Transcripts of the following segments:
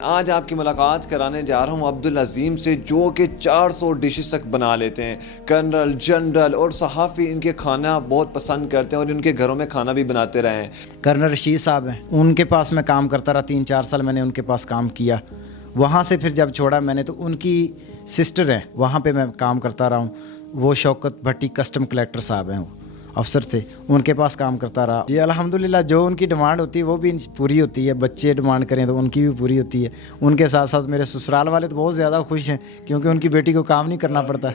आज आपकी मुलाकात कराने जा रहा हूँ अब्दुल अजीम से, जो कि 400 डिशेस तक बना लेते हैं। कर्नल, जनरल और सहाफ़ी इनके खाना बहुत पसंद करते हैं और इनके घरों में खाना भी बनाते रहे हैं। कर्नल रशीद साहब हैं, उनके पास मैं काम करता रहा। 3-4 साल मैंने उनके पास काम किया। वहाँ से फिर जब छोड़ा मैंने तो उनकी सिस्टर हैं, वहाँ पे मैं काम करता रहा हूँ। वो शौकत भट्टी कस्टम कलेक्टर साहब हैं, वो अफसर थे, उनके पास काम करता रहा जी। अल्हम्दुलिल्लाह जो उनकी डिमांड होती है वो भी पूरी होती है। बच्चे डिमांड करें तो उनकी भी पूरी होती है। उनके साथ साथ मेरे ससुराल वाले तो बहुत ज़्यादा खुश हैं, क्योंकि उनकी बेटी को काम नहीं करना पड़ता।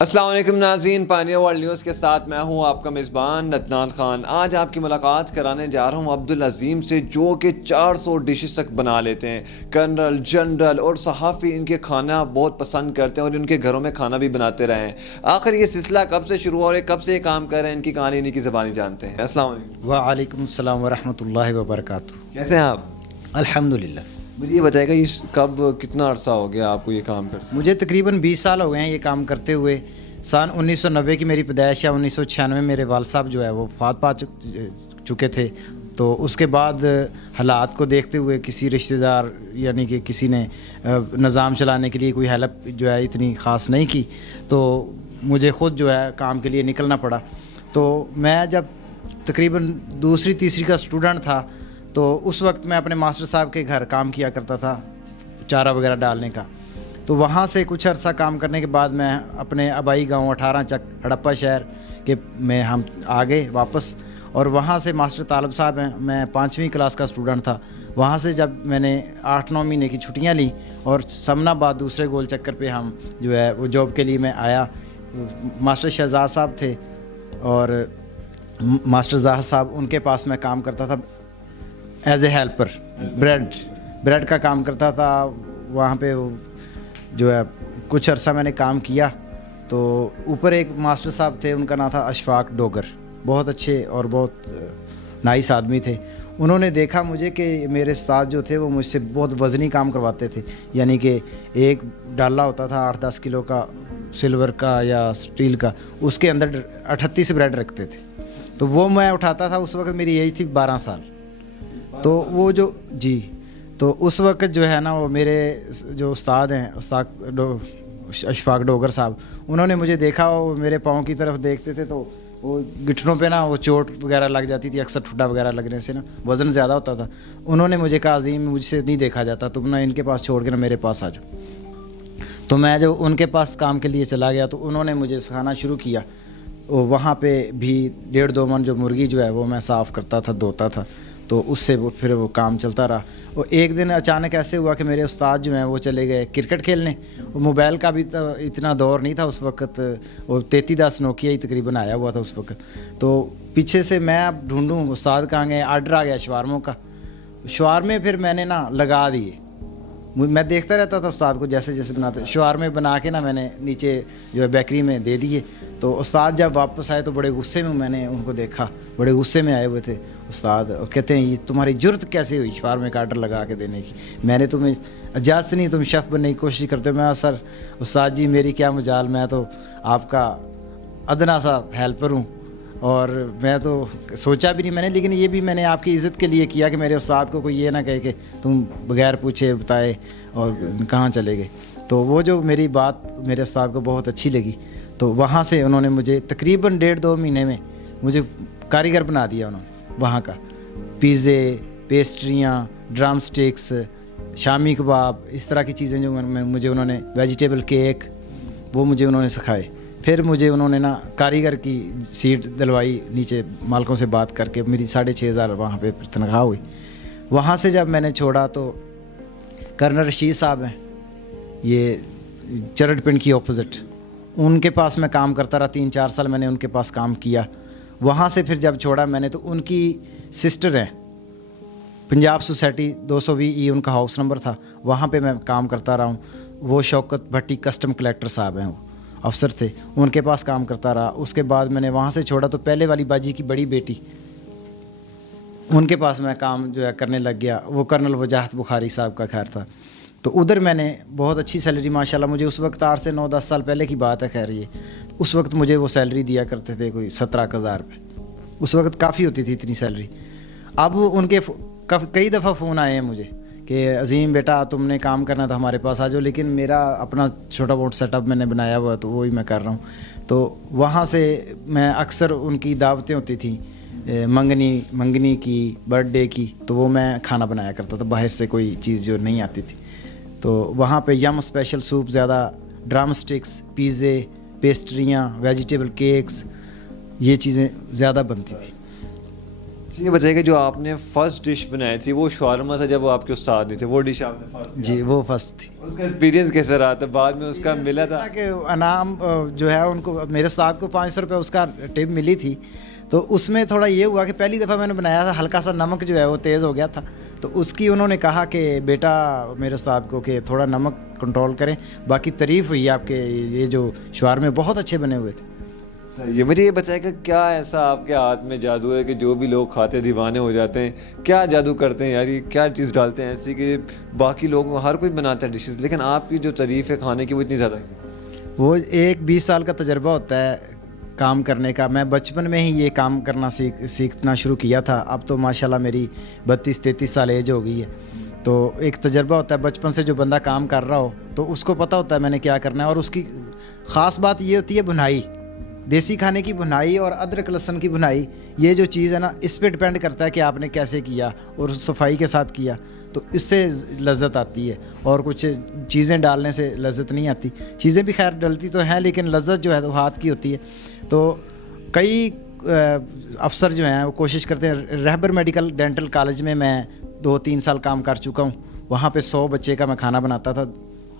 अस्सलाम वालेकुम नाज़रीन, पानिया वर्ल्ड न्यूज़ के साथ मैं हूं आपका मेज़बान अदनान खान। आज आपकी मुलाकात कराने जा रहा हूं अब्दुल अजीम से, जो कि 400 डिशेस तक बना लेते हैं। कर्नल, जनरल और सहाफ़ी इनके खाना बहुत पसंद करते हैं और इनके घरों में खाना भी बनाते रहे हैं। आखिर ये सिलसिला कब से शुरू हुआ और कब से ये काम कर रहे हैं, इनकी कहानी इन्हीं की ज़बानी जानते हैं। अस्सलाम वालेकुम। वालेकुम अस्सलाम वरहमतुल्लाहि वबरकातुहू। कैसे हैं आप? अल्हम्दुलिल्लाह। मुझे ये बताएगा ये कब कितना अरसा हो गया आपको ये काम करते? मुझे तकरीबन 20 साल हो गए हैं ये काम करते हुए। सन 1990 की मेरी पैदाइश है। 1996 में मेरे वाल साहब जो है वो फात पा चुके थे। तो उसके बाद हालात को देखते हुए किसी रिश्तेदार यानी कि किसी ने निज़ाम चलाने के लिए कोई हेल्प जो है इतनी ख़ास नहीं की, तो मुझे ख़ुद जो है काम के लिए निकलना पड़ा। तो मैं जब तकरीबन दूसरी तीसरी का स्टूडेंट था तो उस वक्त मैं अपने मास्टर साहब के घर काम किया करता था, चारा वगैरह डालने का। तो वहाँ से कुछ अर्सा काम करने के बाद मैं अपने आबाई गांव 18 चक हड़प्पा शहर के में हम आ गए वापस। और वहाँ से मास्टर तालब साहब हैं, मैं 5वीं क्लास का स्टूडेंट था। वहाँ से जब मैंने 8-9 महीने की छुट्टियाँ ली और समनाबाद दूसरे गोल चक्कर पे हम जो है वो जॉब के लिए मैं आया। मास्टर शहजाद साहब थे और मास्टर जाहद साहब, उनके पास मैं काम करता था एज ए हेल्पर। ब्रेड का काम करता था वहाँ पे। जो है कुछ अर्सा मैंने काम किया। तो ऊपर एक मास्टर साहब थे, उनका नाम था अशफाक डोगर, बहुत अच्छे और बहुत नाइस आदमी थे। उन्होंने देखा मुझे कि मेरे उस्ताद जो थे वो मुझसे बहुत वज़नी काम करवाते थे, यानी कि एक डाला होता था 8-10 किलो का सिल्वर का या स्टील का, उसके अंदर 38 ब्रेड रखते थे। तो वो मैं उठाता था। उस वक्त मेरी एज थी 12 साल। तो वो जो जी तो उस वक्त जो है ना वो मेरे जो उस्ताद हैं, उस्ताद अशफाक डोगर साहब, उन्होंने मुझे देखा। वो मेरे पाँव की तरफ देखते थे तो वो घुटनों पे ना वो चोट वगैरह लग जाती थी, अक्सर ठुड्डा वगैरह लगने से ना वज़न ज़्यादा होता था। उन्होंने मुझे कहा, अजीम मुझसे नहीं देखा जाता, तुम ना इनके पास छोड़ के ना मेरे पास आ जाओ। तो मैं जो उनके पास काम के लिए चला गया तो उन्होंने मुझे सिखाना शुरू किया। वहाँ पे भी 1.5-2 मन जो मुर्गी जो है वो मैं साफ़ करता था, धोता था। तो उससे वो फिर वो काम चलता रहा। और एक दिन अचानक ऐसे हुआ कि मेरे उस्ताद जो हैं वो चले गए क्रिकेट खेलने। मोबाइल का भी तो इतना दौर नहीं था उस वक्त। वो 3310 नोकिया ही तकरीबन आया हुआ था उस वक्त। तो पीछे से मैं अब ढूंढूं उस्ताद कहाँ गए। आर्डर आ गया शवारमों का। शवारमे फिर मैंने ना लगा दिए। मैं देखता रहता था उस्ताद को जैसे जैसे बनाते। शवारमे बना के ना मैंने नीचे जो है बेकरी में दे दिए। तो उस्ताद जब वापस आए तो बड़े गुस्से में मैंने उनको देखा, बड़े गुस्से में आए हुए थे उस्ताद। और कहते हैं, ये तुम्हारी जुर्त कैसे हुई शवारमे का आर्डर लगा के देने की? मैंने तुम्हें इजाज़त नहीं, तुम शेफ़ बनने की कोशिश करते हो। मैं, सर उस्ताद जी मेरी क्या मजाल, मैं तो आपका अदना सा हेल्पर हूँ और मैं तो सोचा भी नहीं मैंने। लेकिन ये भी मैंने आपकी इज़्ज़त के लिए किया कि मेरे उस्ताद को कोई ये ना कहे कि तुम बगैर पूछे बताए और कहाँ चले गए। तो वो जो मेरी बात मेरे उस्ताद को बहुत अच्छी लगी। तो वहाँ से उन्होंने मुझे तकरीबन 1.5-2 महीने में मुझे कारीगर बना दिया उन्होंने। वहाँ का पिज़्ज़े, पेस्ट्रियाँ, ड्रम स्टिक्स, शामी कबाब, इस तरह की चीज़ें जो मुझे उन्होंने, वेजिटेबल केक, वो मुझे उन्होंने सिखाए। फिर मुझे उन्होंने ना कारीगर की सीट दिलवाई, नीचे मालिकों से बात करके मेरी 6,500 वहाँ पे तनख्वाह हुई। वहाँ से जब मैंने छोड़ा तो कर्नल रशीद साहब हैं, ये चरड़ पिंड की ऑपोजिट, उनके पास मैं काम करता रहा। 3-4 साल मैंने उनके पास काम किया। वहाँ से फिर जब छोड़ा मैंने तो उनकी सिस्टर हैं, पंजाब सोसाइटी 220E उनका हाउस नंबर था, वहाँ पे मैं काम करता रहा हूँ। वो शौकत भट्टी कस्टम कलेक्टर साहब हैं, वो अफसर थे, उनके पास काम करता रहा। उसके बाद मैंने वहाँ से छोड़ा तो पहले वाली बाजी की बड़ी बेटी, उनके पास मैं काम जो है करने लग गया। वो कर्नल वजाहत बुखारी साहब का खैर था। तो उधर मैंने बहुत अच्छी सैलरी माशाल्लाह, मुझे उस वक्त 8 से 9-10 साल पहले की बात है खैर ये, उस वक्त मुझे वो सैलरी दिया करते थे कोई 17,000 रुपये। उस वक्त काफ़ी होती थी इतनी सैलरी। अब उनके कई दफ़ा फ़ोन आए हैं मुझे कि अज़ीम बेटा तुमने काम करना था हमारे पास आ जाओ, लेकिन मेरा अपना छोटा बहुत सेटअप मैंने बनाया हुआ तो वही मैं कर रहा हूँ। तो वहाँ से मैं अक्सर उनकी दावतें होती थी, मंगनी की, बर्थडे की, तो वो मैं खाना बनाया करता था बाहर से कोई चीज़ जो नहीं आती थी। तो वहाँ पे यम स्पेशल सूप ज़्यादा, ड्रम स्टिक्स, पिज़्ज़े, पेस्ट्रियाँ, वेजिटेबल केक्स, ये चीज़ें ज़्यादा बनती थी। ये बताइएगा जो आपने फर्स्ट डिश बनाई थी वो शवारमा था, जब वो आपके उस्ताद नहीं थे, वो डिश आपने फर्स्ट जी वो फर्स्ट थी। उसका एक्सपीरियंस कैसा रहा था? बाद में उसका मिला था कि अनाम जो है उनको, मेरे उस्ताद को 500 रुपये उसका टिप मिली थी। तो उसमें थोड़ा ये हुआ कि पहली दफ़ा मैंने बनाया था, हल्का सा नमक जो है वो तेज़ हो गया था। तो उसकी उन्होंने कहा कि बेटा मेरे उस्ताद को कि थोड़ा नमक कंट्रोल करें। बाकी तारीफ़ हुई आपके ये जो शवारमे बहुत अच्छे बने हुए थे। सही है। मुझे ये बताइएगा क्या ऐसा आपके हाथ में जादू है कि जो भी लोग खाते दीवाने हो जाते हैं? क्या जादू करते हैं यार, ये क्या चीज़ डालते हैं ऐसी कि बाकी लोग, हर कोई बनाता है डिशेस, लेकिन आपकी जो तारीफ़ है खाने की वो इतनी ज़्यादा है? वो एक 20 साल का तजर्बा होता है काम करने का। मैं बचपन में ही ये काम करना सीखना शुरू किया था। अब तो माशाल्लाह मेरी 32-33 साल एज हो गई है। तो एक तजर्बा होता है बचपन से, जो बंदा काम कर रहा हो तो उसको पता होता है मैंने क्या करना है। और उसकी ख़ास बात ये होती है भुनाई, देसी खाने की भुनाई और अदरक लहसुन की भुनाई। ये जो चीज़ है ना, इस पे डिपेंड करता है कि आपने कैसे किया और सफाई के साथ किया, तो इससे लज्जत आती है। और कुछ चीज़ें डालने से लज्जत नहीं आती। चीज़ें भी खैर डलती तो हैं, लेकिन लज्जत जो है तो हाथ की होती है। तो कई अफसर जो हैं वो कोशिश करते हैं। रहबर मेडिकल डेंटल कॉलेज में मैं 2-3 साल काम कर चुका हूँ। वहाँ पे 100 बच्चे का मैं खाना बनाता था।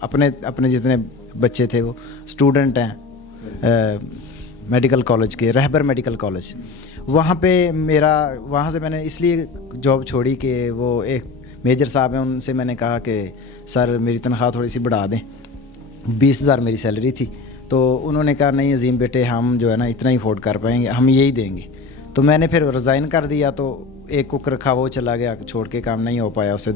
अपने जितने बच्चे थे वो स्टूडेंट हैं मेडिकल कॉलेज के, रहबर मेडिकल कॉलेज। वहाँ पे वहाँ से मैंने इसलिए जॉब छोड़ी कि वो एक मेजर साहब हैं, उनसे मैंने कहा कि सर मेरी तनख्वाह थोड़ी सी बढ़ा दें। 20,000 मेरी सैलरी थी। तो उन्होंने कहा नहीं अज़ीम बेटे, हम जो है ना इतना ही अफोर्ड कर पाएंगे, हम यही देंगे। तो मैंने फिर रिज़ाइन कर दिया। तो एक कुक रखा, वो चला गया छोड़ के, काम नहीं हो पाया उससे।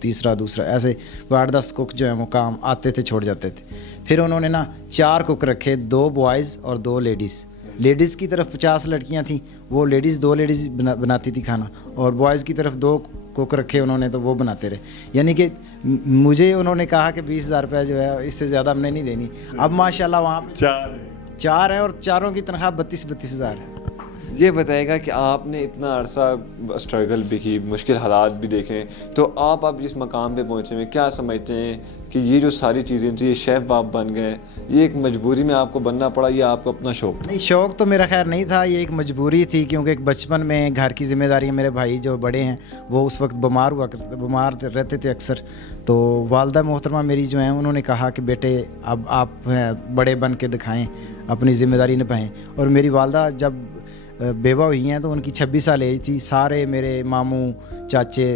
तीसरा दूसरा ऐसे 8-10 कुक जो है वो काम आते थे छोड़ जाते थे। फिर उन्होंने ना 4 कुक रखे, 2 बॉयज़ और 2 लेडीज़। लेडीज़ की तरफ 50 लड़कियां थीं, वो 2 लेडीज़ बनाती थी खाना, और बॉयज़ की तरफ 2 कुक रखे उन्होंने, तो वो बनाते रहे। यानी कि मुझे उन्होंने कहा कि 20,000 रुपये जो है इससे ज़्यादा हमने नहीं देनी। अब माशाल्लाह वहाँ पे 4 हैं और चारों की तनख्वाह 32-32 हज़ार है। ये बताएगा कि आपने इतना अरसा स्ट्रगल भी की, मुश्किल हालात भी देखें, तो आप जिस मकाम पे पहुँचे हैं, क्या समझते हैं कि ये जो सारी चीज़ें थी, ये शेफ़ आप बन गए, ये एक मजबूरी में आपको बनना पड़ा या आपको अपना शौक़ था? नहीं, शौक़ तो मेरा खैर नहीं था, ये एक मजबूरी थी। क्योंकि एक बचपन में घर की ज़िम्मेदारियाँ, मेरे भाई जो बड़े हैं वो उस वक्त बीमार रहते थे अक्सर। तो वालदा मोहतरमा मेरी जो हैं उन्होंने कहा कि बेटे अब आप बड़े बन के दिखाएँ, अपनी ज़िम्मेदारी निभाएँ। और मेरी वालदा जब बेवा हुई हैं तो उनकी 26 साल एज थी। सारे मेरे मामू, चाचे,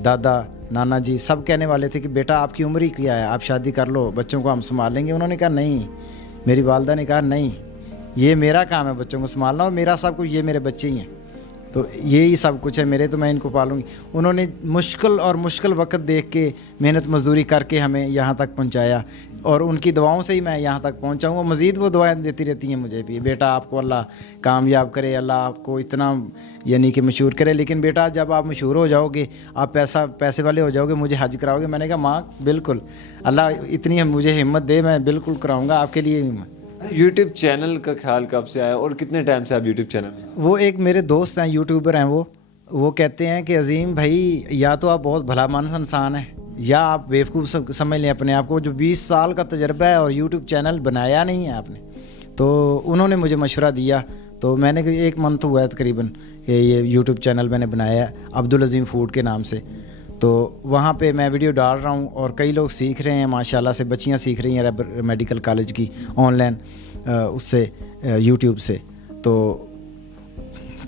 दादा, नाना जी सब कहने वाले थे कि बेटा आपकी उम्र ही क्या है, आप शादी कर लो, बच्चों को हम संभाल लेंगे। उन्होंने कहा नहीं, मेरी वालदा ने कहा नहीं, ये मेरा काम है बच्चों को संभालना, और मेरा सब कुछ, ये मेरे बच्चे ही हैं, तो यही सब कुछ है मेरे, तो मैं इनको पालूंगी। उन्होंने मुश्किल वक्त देख के मेहनत मजदूरी करके हमें यहाँ तक पहुँचाया, और उनकी दुआओं से ही मैं यहाँ तक पहुँचा हूँ। मज़ीद वो दुआएं देती रहती हैं मुझे भी, बेटा आपको अल्लाह कामयाब करे, अल्लाह आपको इतना यानी कि मशहूर करे। लेकिन बेटा जब आप मशहूर हो जाओगे, आप पैसे वाले हो जाओगे, मुझे हज कराओगे। मैंने कहा माँ बिल्कुल, अल्लाह इतनी मुझे हिम्मत दे, मैं बिल्कुल कराऊँगा आपके लिए। यूट्यूब चैनल का ख्याल कब से आया और कितने टाइम से आप यूट्यूब चैनल? वो एक मेरे दोस्त हैं, यूट्यूबर हैं, वो कहते हैं कि अज़ीम भाई या तो आप बहुत भला मानस इंसान है, या आप बेवकूफ़ समझ लें अपने आप को। जो 20 साल का तजर्बा है और यूट्यूब चैनल बनाया नहीं है आपने। तो उन्होंने मुझे मशवरा दिया, तो मैंने 1 मंथ हुआ है तकरीबन कि ये यूट्यूब चैनल मैंने बनाया है अब्दुल अज़ीम फूड के नाम से। तो वहाँ पे मैं वीडियो डाल रहा हूँ और कई लोग सीख रहे हैं माशाल्लाह से। बच्चियाँ सीख रही हैं रहबर मेडिकल कॉलेज की ऑनलाइन उससे यूट्यूब से। तो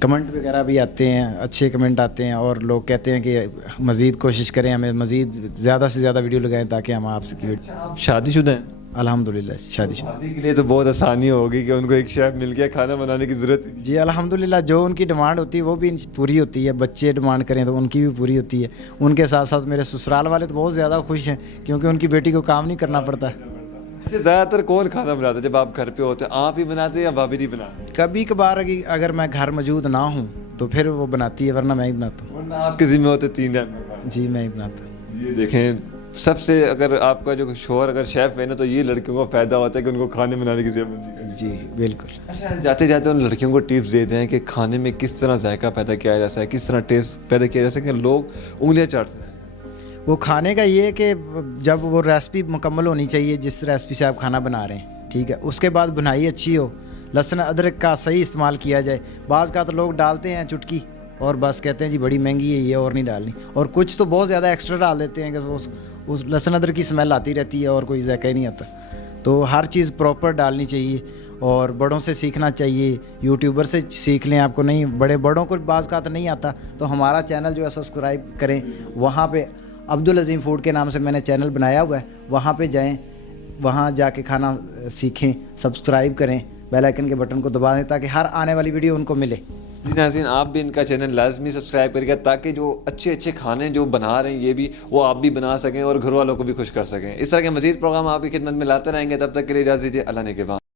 कमेंट वगैरह भी आते हैं, अच्छे कमेंट आते हैं, और लोग कहते हैं कि मज़ीद कोशिश करें, हमें मज़ीद ज़्यादा से ज़्यादा वीडियो लगाएं ताकि हम आपसे। आप शादीशुदा हैं? अल्हम्दुलिल्लाह शादीशुदा। शादी के लिए तो बहुत आसानी होगी कि उनको एक शेफ़ मिल गया, खाना बनाने की ज़रूरत। जी अल्हम्दुलिल्लाह, जो उनकी डिमांड होती है वो भी पूरी होती है। बच्चे डिमांड करें तो उनकी भी पूरी होती है। उनके साथ साथ मेरे ससुराल वाले तो बहुत ज़्यादा खुश हैं क्योंकि उनकी बेटी को काम नहीं करना पड़ता। ज़्यादातर कौन खाना बनाता है जब आप घर पे होते हैं? आप ही बनाते हैं या भाभी नहीं बनाते? कभी कभार अगर मैं घर मौजूद ना हूँ तो फिर वो बनाती है, वरना मैं ही बनाता हूँ। वरना आपके ज़िम्मे होते 3 टाइम। जी मैं ही बनाता हूँ। ये देखें, सबसे अगर आपका जो शोहर अगर शेफ़ है ना, तो ये लड़कियों को फ़ायदा होता है कि उनको खाने बनाने की ज़रूरत नहीं है। जी बिल्कुल। अच्छा, जाते जाते उन लड़कियों को टिप्स देते हैं कि खाने में किस तरह जायका पैदा किया जा सकता है, किस तरह टेस्ट पैदा किया जा सकता है कि लोग उंगलियां चाटते हैं। वो खाने का ये है कि जब वो रेसिपी मुकम्मल होनी चाहिए, जिस रेसिपी से आप खाना बना रहे हैं, ठीक है, उसके बाद बुनाई अच्छी हो, लहसुन अदरक का सही इस्तेमाल किया जाए। बाज़ का तो लोग डालते हैं चुटकी और बस कहते हैं जी बड़ी महंगी है ये, और नहीं डालनी, और कुछ तो बहुत ज़्यादा एक्स्ट्रा डाल देते हैं कि उस लहसुन अदरक की स्मेल आती रहती है और कोई जायका ही नहीं आता। तो हर चीज़ प्रॉपर डालनी चाहिए और बड़ों से सीखना चाहिए, यूट्यूबर से सीख लें। आपको नहीं, बड़ों को बाज़ का तो नहीं आता, तो हमारा चैनल जो है सब्सक्राइब करें। वहाँ पे अब्दुल अज़ीम फूड के नाम से मैंने चैनल बनाया हुआ है, वहाँ पे जाएं, वहाँ जाके खाना सीखें, सब्सक्राइब करें, बेल आइकन के बटन को दबा दें ताकि हर आने वाली वीडियो उनको मिले। जी नाज़रीन, आप भी इनका चैनल लाजमी सब्सक्राइब करिएगा ताकि जो अच्छे अच्छे खाने जो बना रहे हैं ये भी वो आप भी बना सकें और घर वालों को भी खुश कर सकें। इस तरह के मज़ीद प्रोग्राम आपकी खिदमत में लाते रहेंगे। तब तक के लिए इजाज़त दीजिए। अल्लाह ने के बाद।